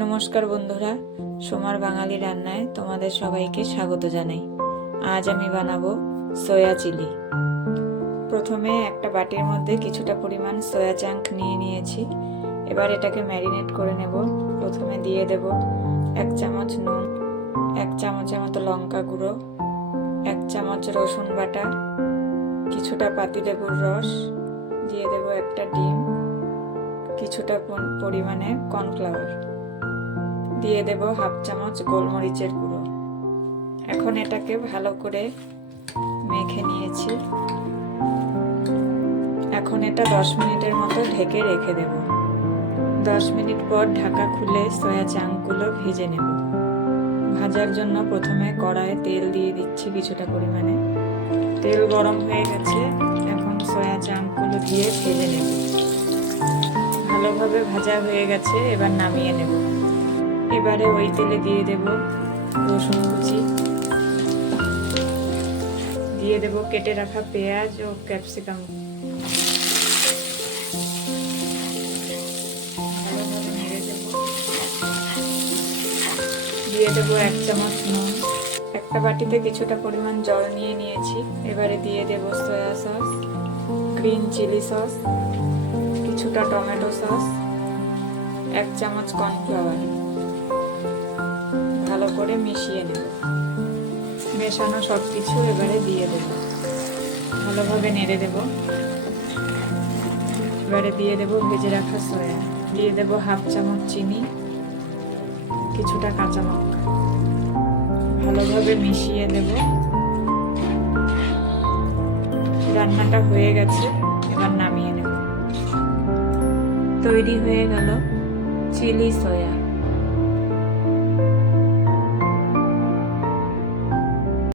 নমস্কার বন্ধুরা, সোমার বাঙালি রান্নায় তোমাদের সবাইকে স্বাগত জানাই। আজ আমি বানাবো সয়া চিলি। প্রথমে একটা বাটির মধ্যে কিছুটা পরিমাণ সয়া চাঙ্ক নিয়ে নিয়েছি। এবার এটাকে ম্যারিনেট করে নেব। প্রথমে দিয়ে দেব 1 চামচ নুন, 1 চামচের মতো লঙ্কা গুঁড়ো, 1 চামচ রসুন বাটা, কিছুটা পাতিলেবুর রস, দিয়ে দেব একটা ডিম, কিছুটা পরিমাণে কর্নফ্লাওয়ার, দিয়ে দেব 1/2 চামচ গোলমরিচের গুঁড়ো। এখন এটাকে ভালো করে মেখে নিয়েছি। এখন এটা 10 মিনিটের মতো ঢেকে রেখে দেব। 10 মিনিট পর ঢাকা খুলে সয়া চাঙ্কগুলো ভেজে নেব। ভাজার জন্য প্রথমে কড়াইয়ে তেল দিয়ে দিচ্ছি কিছুটা পরিমাণে। তেল গরম হয়ে গেছে, এখন সয়া চাঙ্কগুলো দিয়ে ভেজে নেব। ভালোভাবে ভাজা হয়ে গেছে, এবার নামিয়ে নেব। এবারে ওই তেলে দিয়ে দেব রসুন কুচি, দিয়ে দেব কেটে রাখা পেঁয়াজ ও ক্যাপসিকাম, ভালোভাবে নেড়ে দেব। দিয়ে দেব 1 চামচ নুন। একটা বাটিতে কিছুটা পরিমাণ জল নিয়ে নিয়েছি। এবারে দিয়ে দেব soya sauce, green chilli sauce, কিছুটা টমেটো সস, 1 চামচ কর্নফ্লাওয়ার। ভালো করে মিশিয়ে নেব। মেশানো সব কিছু এবারে দিয়ে দেব, ভালোভাবে নেড়ে দেব। এবারে দিয়ে দেব ভেজে রাখা সয়া, দিয়ে দেব 1/2 চামচ চিনি, কিছুটা কাঁচা লঙ্কা, ভালোভাবে মিশিয়ে দেব। রান্নাটা হয়ে গেছে, এবার নামিয়ে নেব। তৈরি হয়ে গেল চিলি সয়া।